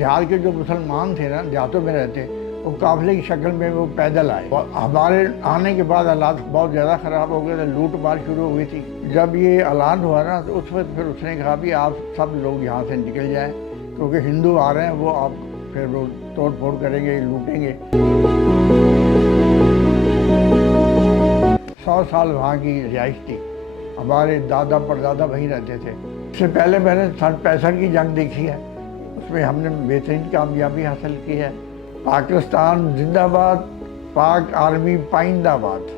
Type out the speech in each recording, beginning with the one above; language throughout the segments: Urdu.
دیہات کے جو مسلمان تھے نا، دیہاتوں میں رہتے، وہ قافلے کی شکل میں وہ پیدل آئے، اور ہمارے آنے کے بعد حالات بہت زیادہ خراب ہو گئے تھے، لوٹ مار شروع ہوئی تھی۔ جب یہ اعلان ہوا نا تو اس وقت پھر اس نے کہا بھی آپ سب لوگ یہاں سے نکل جائیں، کیونکہ ہندو آ رہے ہیں، وہ آپ پھر وہ توڑ پھوڑ کریں گے، لوٹیں گے۔ 100 سال وہاں کی رہائش تھی، ہمارے دادا پردادا وہیں رہتے تھے۔ اس سے پہلے میں نے سن 65 کی جنگ دیکھی ہے، اس میں ہم نے بہترین کامیابی حاصل کی ہے۔ پاکستان زندہ باد، پاک آرمی پائندہ باد۔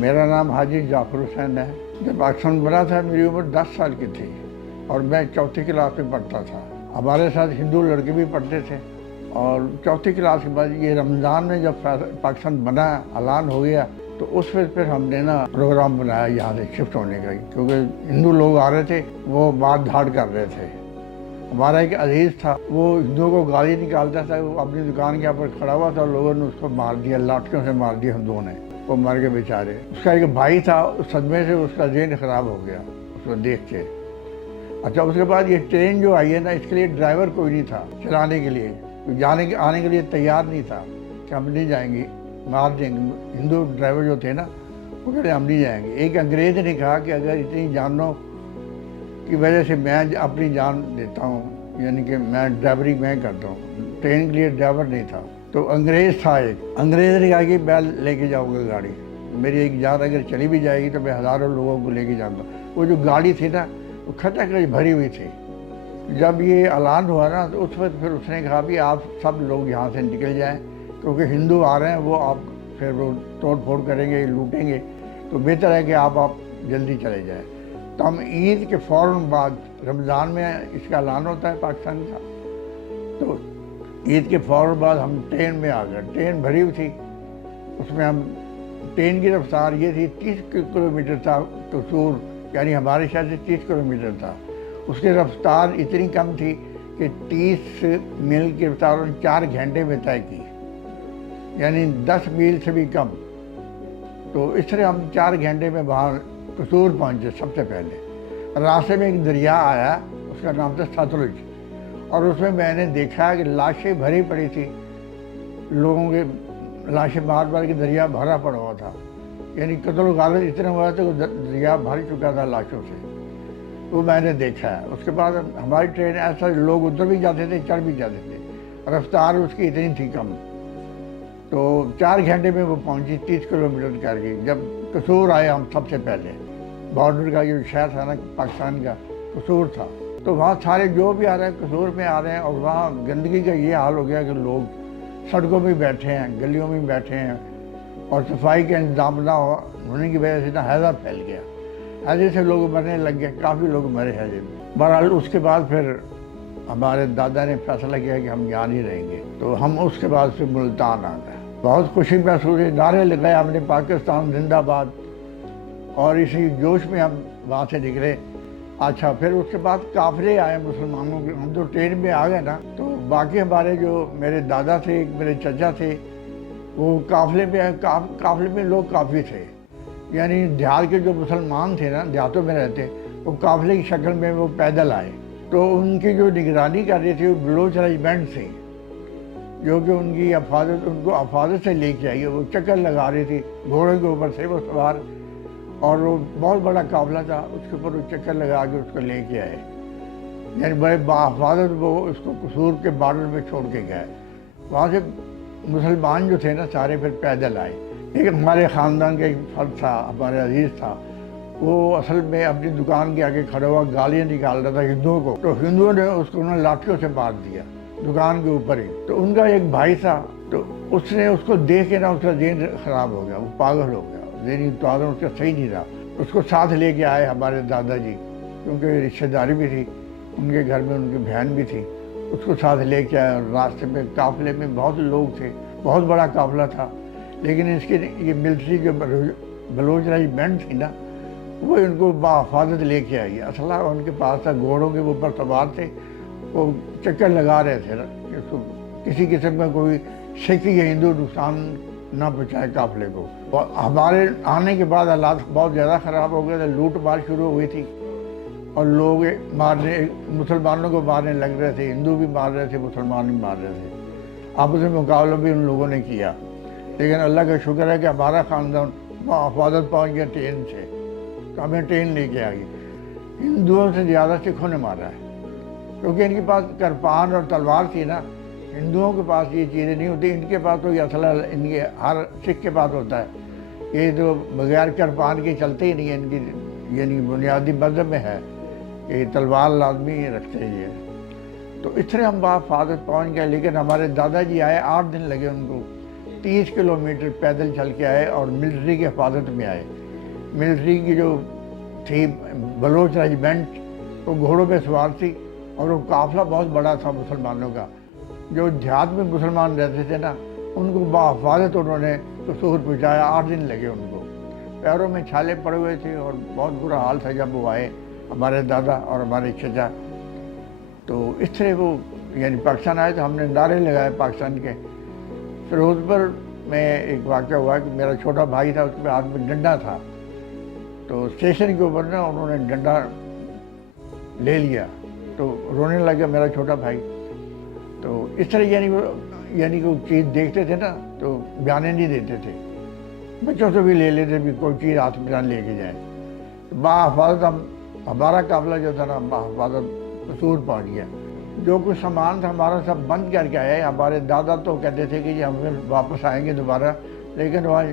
میرا نام حاجی جعفر حسین ہے۔ جب پاکستان بنا تھا میری عمر 10 سال کی تھی اور میں 4تھی کلاس میں پڑھتا تھا۔ ہمارے ساتھ ہندو لڑکے بھی پڑھتے تھے، اور 4تھی کلاس کے بعد یہ رمضان میں جب پاکستان بنا، اعلان ہو گیا، تو اس وقت پھر ہم نے نا پروگرام بنایا یہاں سے شفٹ ہونے کا، کیونکہ ہندو لوگ آ رہے تھے، وہ مار دھاڑ کر رہے تھے۔ ہمارا ایک عزیز تھا، وہ ہندوؤں کو گالی نکالتا تھا، وہ اپنی دکان کے یہاں پر کھڑا ہوا تھا، لوگوں نے اس کو مار دیا، لاٹھیوں سے مار دیا ہندوؤں نے، وہ مر کے بیچارے۔ اس کا ایک بھائی تھا، اس صدمے سے اس کا ذہن خراب ہو گیا اس کو دیکھ کے۔ اچھا، اس کے بعد یہ ٹرین جو آئی ہے نا، اس کے لیے ڈرائیور کوئی نہیں تھا چلانے کے لیے، آنے کے لیے تیار نہیں تھا کہ ہم نہیں جائیں گے، مار دیں گے۔ ہندو ڈرائیور جو تھے نا، وہ کہتے ہم نہیں جائیں گے۔ ایک انگریز نے کہا کہ اگر اتنی جانوں کی وجہ سے میں اپنی جان دیتا ہوں، یعنی کہ میں ڈرائیوری میں کرتا ہوں، ٹرین کے لیے ڈرائیور نہیں تھا، تو انگریز تھا ایک، انگریز نے کہا کہ میں لے کے جاؤں گا گاڑی، میری ایک جان اگر چلی بھی جائے گی تو میں ہزاروں لوگوں کو لے کے جاؤں گا۔ وہ جو گاڑی تھی نا، وہ کھچا کھچ بھری ہوئی تھی۔ جب یہ اعلان ہوا نا تو اس وقت پھر اس نے کہا بھی آپ سب لوگ یہاں سے نکل جائیں، کیونکہ ہندو آ رہے ہیں، وہ آپ پھر وہ توڑ پھوڑ کریں گے، لوٹیں گے، تو بہتر ہے کہ آپ جلدی چلے جائیں۔ تو ہم عید کے فوراً بعد، رمضان میں اس کا اعلان ہوتا ہے پاکستان کا، تو عید کے فوراً بعد ہم ٹرین میں آ گئے۔ ٹرین بھری ہوئی تھی، اس میں ہم، ٹرین کی رفتار یہ تھی 30 کلومیٹر تھا قصور، یعنی ہمارے شہر سے 30 کلومیٹر تھا۔ اس کی رفتار اتنی کم تھی کہ 30 میل کی رفتار 4 گھنٹے میں طے کی، یعنی 10 میل سے بھی کم۔ تو اس طرح ہم 4 گھنٹے میں وہاں قصور پہنچے۔ سب سے پہلے راستے میں ایک دریا آیا، اس کا نام تھا ستلج، اور اس میں نے دیکھا کہ لاشیں بھری پڑی تھی، لوگوں کے لاشیں مار مار کے دریا بھرا پڑا ہوا تھا، یعنی قتل و غارت اتنا ہوا تھا کہ دریا بھر چکا تھا لاشوں سے۔ وہ میں نے دیکھا ہے۔ اس کے بعد ہماری ٹرین ایسا، لوگ اتر بھی جاتے تھے، چڑھ بھی جاتے تھے، رفتار اس کی اتنی تھی کم۔ تو 4 گھنٹے میں وہ پہنچی 30 کلومیٹر کر کے۔ جب قصور آئے ہم سب سے پہلے، بارڈر کا جو شہر تھا نا پاکستان کا، قصور تھا، تو وہاں سارے جو بھی آ رہے ہیں قصور میں آ رہے ہیں، اور وہاں گندگی کا یہ حال ہو گیا کہ لوگ سڑکوں میں بیٹھے ہیں، گلیوں میں بیٹھے ہیں، اور صفائی کا انتظام نہ ہونے کی وجہ سے نا ہیضہ پھیل گیا، ہیضے سے لوگ مرنے لگ گئے، کافی لوگ مرے ہیضے میں۔ بہرحال اس کے بعد پھر ہمارے دادا نے فیصلہ کیا کہ ہم یہاں نہیں رہیں گے، تو ہم اس کے بعد پھر ملتان آ گئے۔ بہت خوشی محسوس ہوئی، نعرے لگائے ہم نے، پاکستان زندہ باد، اور اسی جوش میں ہم وہاں سے نکلے۔ اچھا، پھر اس کے بعد قافلے آئے مسلمانوں کے، ہم تو ٹرین میں آ گئے نا، تو باقی ہمارے جو میرے دادا تھے، میرے چچا تھے، وہ قافلے میں لوگ کافی تھے، یعنی دیہات کے جو مسلمان تھے نا، دیہاتوں میں رہتے، وہ قافلے کی شکل میں وہ پیدل آئے، تو ان کی جو نگرانی کر رہی تھی وہ بلوچ ریجمنٹ تھی، جو کہ ان کی ان کو حفاظت سے لے کے آئی، وہ چکر لگا رہی تھی، گھوڑے کے اوپر سے وہ سوار، اور وہ بہت بڑا قافلہ تھا، اس کے اوپر وہ چکر لگا کے اس کو لے کے آئے، یعنی بڑے باحفاظت وہ اس کو قصور کے بارڈر میں چھوڑ کے گئے۔ وہاں سے مسلمان جو تھے نا سارے پھر پیدل آئے۔ ایک ہمارے خاندان کا ایک فرد تھا، ہمارے عزیز تھا، وہ اصل میں اپنی دکان کے آگے کھڑا ہوا گالیاں نکال رہا تھا ہندوؤں کو، تو ہندوؤں نے اس کو لاٹھیوں سے مار دیا دکان کے اوپر ہی۔ تو ان کا ایک بھائی تھا، تو اس نے اس کو دیکھ کے نا اس کا ذہن خراب ہو گیا، وہ پاگل ہو گیا، ذہنی توازن اس کا صحیح نہیں رہا۔ اس کو ساتھ لے کے آئے ہمارے دادا جی، کیونکہ رشتہ داری بھی تھی ان کے گھر میں، ان کی بہن بھی تھی، اس کو ساتھ لے کے آئے۔ راستے میں قافلے میں بہت لوگ تھے، بہت بڑا قافلہ تھا، لیکن اس کی یہ ملٹری جو بلوچ ریجمنٹ تھی نا، وہ ان کو بحفاظت لے کے آئی۔ اسلحہ ان کے پاس تھا، گھوڑوں کے اوپر سوار تھے، وہ چکر لگا رہے تھے کہ کسی قسم کا کوئی سکھ یا ہندو نقصان نہ پہنچائے قافلے کو. اور ہمارے آنے کے بعد حالات بہت زیادہ خراب ہو گئے تھے. لوٹ مار شروع ہوئی تھی اور لوگ مارنے مسلمانوں کو مارنے لگ رہے تھے. ہندو بھی مار رہے تھے, مسلمان بھی مار رہے تھے. آپس میں مقابلہ بھی ان لوگوں نے کیا. لیکن اللہ کا شکر ہے کہ ہمارا خاندان حفاظت پہنچ گیا ٹرین سے, تو ہمیں ٹرین لے کے آئی. ہندوؤں سے زیادہ سکھوں نے مارا ہے, کیونکہ ان کے پاس کرپان اور تلوار تھی نا. ہندوؤں کے پاس یہ چیزیں نہیں ہوتی, ان کے پاس تو یہ اسلحہ ان کے ہر سکھ کے پاس ہوتا ہے. یہ تو بغیر کرپان کے چلتے ہی نہیں ہے. ان کی یعنی بنیادی مذہب میں ہے کہ تلوار لازمی رکھتے ہیں یہ. تو اس طرح ہم حفاظت پہنچ گئے. لیکن ہمارے دادا جی آئے, 8 دن لگے ان کو. 30 کلومیٹر پیدل چل کے آئے اور ملٹری کی حفاظت میں آئے. ملٹری کی جو تھی بلوچ ریجمنٹ, وہ گھوڑوں پہ سوار تھی اور وہ قافلہ بہت بڑا تھا مسلمانوں کا. جو دیہات میں مسلمان رہتے تھے نا, ان کو بحفاظت انہوں نے قصور پہنچایا. 8 دن لگے ان کو. پیروں میں چھالے پڑے ہوئے تھے اور بہت برا حال تھا جب وہ آئے, ہمارے دادا اور ہمارے چچا. تو اس طرح وہ یعنی پاکستان آئے تو ہم نے نعرے لگائے پاکستان کے. فیروزپور میں ایک واقعہ ہوا کہ میرا چھوٹا بھائی تھا, اس کے ہاتھ میں ڈنڈا تھا. تو اسٹیشن کے اوپر نا انہوں نے ڈنڈا لے لیا تو رونے لگا میرا چھوٹا بھائی. تو اس طرح یعنی کوئی چیز دیکھتے تھے نا تو بیانے نہیں دیتے تھے. بچوں سے بھی لے لیتے بھی کوئی چیز ہاتھ میں لے کے جائیں. بحفاظت ہمارا قافلہ جو تھا نا بحفاظت قصور پہنچ گیا. جو کچھ سامان تھا ہمارا سب بند کر کے آئے. ہمارے دادا تو کہتے تھے کہ ہم پھر واپس آئیں گے دوبارہ, لیکن وہاں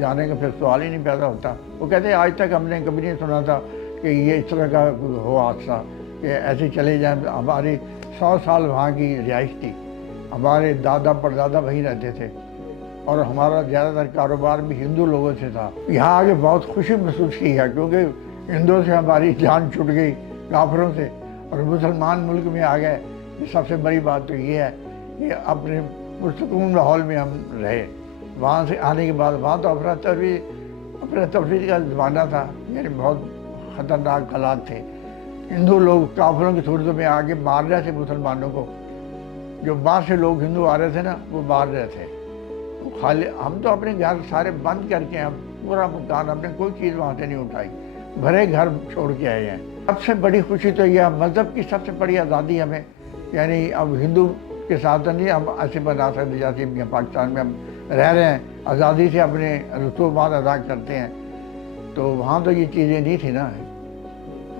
جانے کا پھر سوال ہی نہیں پیدا ہوتا. وہ کہتے ہیں آج تک ہم نے کبھی نہیں سنا تھا کہ یہ اس طرح کا ہو حادثہ کہ ایسے چلے جائیں. ہماری 100 سال وہاں کی رہائش تھی. ہمارے دادا پردادا وہیں رہتے تھے اور ہمارا زیادہ تر کاروبار بھی ہندو لوگوں سے تھا. یہاں آگے بہت خوشی محسوس کی ہے کیونکہ ہندوؤں سے ہماری جان چھٹ گئی, کافروں سے, اور مسلمان ملک میں آ گئے. سب سے بڑی بات تو یہ ہے کہ اپنے پرسکون ماحول میں ہم رہے. وہاں سے آنے کے بعد وہاں تو افراتفری کا زمانہ تھا, یعنی بہت خطرناک حالات تھے. ہندو لوگ کافروں کی صورتوں میں آگے مار رہے تھے مسلمانوں کو. جو باہر سے لوگ ہندو آ رہے تھے نا وہ مار رہے تھے. ہم تو اپنے گھر سارے بند کر کے, ہم پورا مکان, ہم نے کوئی چیز وہاں سے نہیں اٹھائی, بھرے گھر چھوڑ کے آئے ہیں. سب سے بڑی خوشی تو یہ مذہب کی سب سے بڑی آزادی ہمیں, یعنی اب ہندو کے ساتھ نہیں ہم ایسے بنا سکتے جیسے پاکستان میں ہم رہ رہے ہیں, آزادی سے اپنے رسومات ادا کرتے ہیں. تو وہاں تو یہ چیزیں نہیں تھی نا,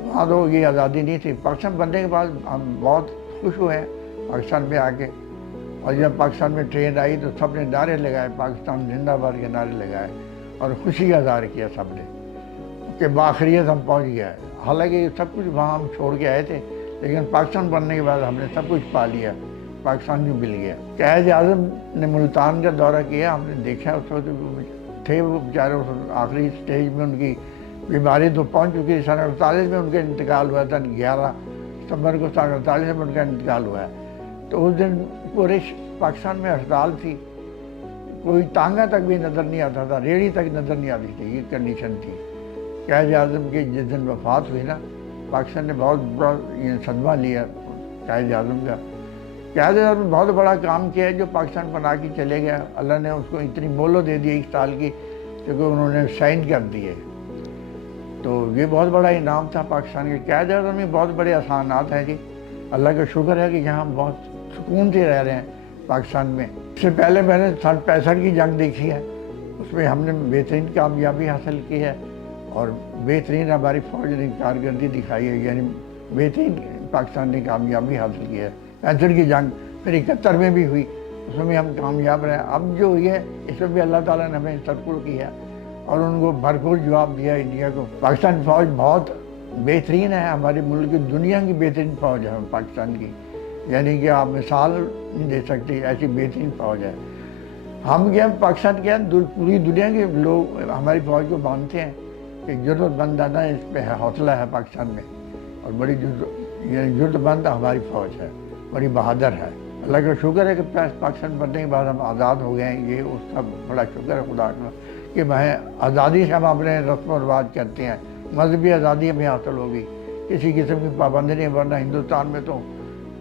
وہاں تو یہ آزادی نہیں تھی. پاکستان بننے کے بعد ہم بہت خوش ہوئے ہیں پاکستان میں آ کے. اور جب پاکستان میں ٹرین آئی تو سب نے نعرے لگائے, پاکستان زندہ باد کے نعرے لگائے اور خوشی کا اظہار کیا سب نے کہ باخریت ہم پہنچ گیا ہے. حالانکہ سب کچھ وہاں ہم چھوڑ کے آئے تھے, لیکن پاکستان بننے کے بعد ہم نے سب کچھ پا لیا, پاکستان بھی مل گیا. قائد اعظم نے ملتان کا دورہ کیا, ہم نے دیکھا اس وقت تھے وہ بیچارے آخری اسٹیج میں. ان کی بیماری تو پہنچ چکی تھی. 1948 میں ان کا انتقال ہوا تھا, 11 ستمبر کو 1948 میں ان کا انتقال ہوا ہے. تو اس دن پورے پاکستان میں ہڑتال تھی, کوئی ٹانگا تک بھی نظر نہیں آتا تھا, ریڑھی تک نظر نہیں آتی تھی. یہ کنڈیشن تھی. قائد اعظم کی جس دن وفات ہوئی نا, پاکستان نے بہت بڑا صدمہ لیا قائد اعظم کا. قائد اعظم نے بہت بڑا کام کیا ہے جو پاکستان بنا کے چلے گیا. اللہ نے اس کو اتنی مہلت دے دی 1 سال کی کیونکہ انہوں نے سائن کر دیے. تو یہ بہت بڑا انعام تھا پاکستان کے. قائد اعظم میں بہت بڑے احسانات ہیں جی. اللہ کا شکر ہے کہ یہاں ہم بہت سکون سے رہ رہے ہیں پاکستان میں. اس سے پہلے میں نے 65 کی جنگ دیکھی ہے, اس میں ہم نے بہترین کامیابی حاصل کی ہے اور بہترین ہماری فوج نے کارکردگی دکھائی ہے. یعنی بہترین پاکستان نے کامیابی حاصل کی ہے. 65 کی جنگ پھر 71 میں بھی ہوئی, اس میں بھی ہم کامیاب رہے. اب جو ہوئی ہے اس میں بھی اللہ تعالیٰ نے ہمیں سرکول کیا اور ان کو بھرپور جواب دیا انڈیا کو. پاکستان فوج بہت بہترین ہے, ہمارے ملک کی دنیا کی بہترین فوج ہے پاکستان کی. یعنی کہ آپ مثال نہیں دے سکتے, ایسی بہترین فوج ہے. ہم کیا پاکستان کیا پوری دنیا کے لوگ ہماری فوج کو مانتے ہیں کہ ضرورت مندانہ اس پہ حوصلہ ہے پاکستان میں, اور بڑی ضرورت مند ہماری فوج ہے, بڑی بہادر ہے. اللہ کا شکر ہے کہ پاکستان بننے کے بعد ہم آزاد ہو گئے ہیں. یہ اس کا بڑا شکر ہے خدا کا کہ آزادی سے ہم اپنے رسم و رواج کرتے ہیں. مذہبی آزادی ہمیں حاصل ہوگی, کسی قسم کی پابندی نہیں. ورنہ ہندوستان میں تو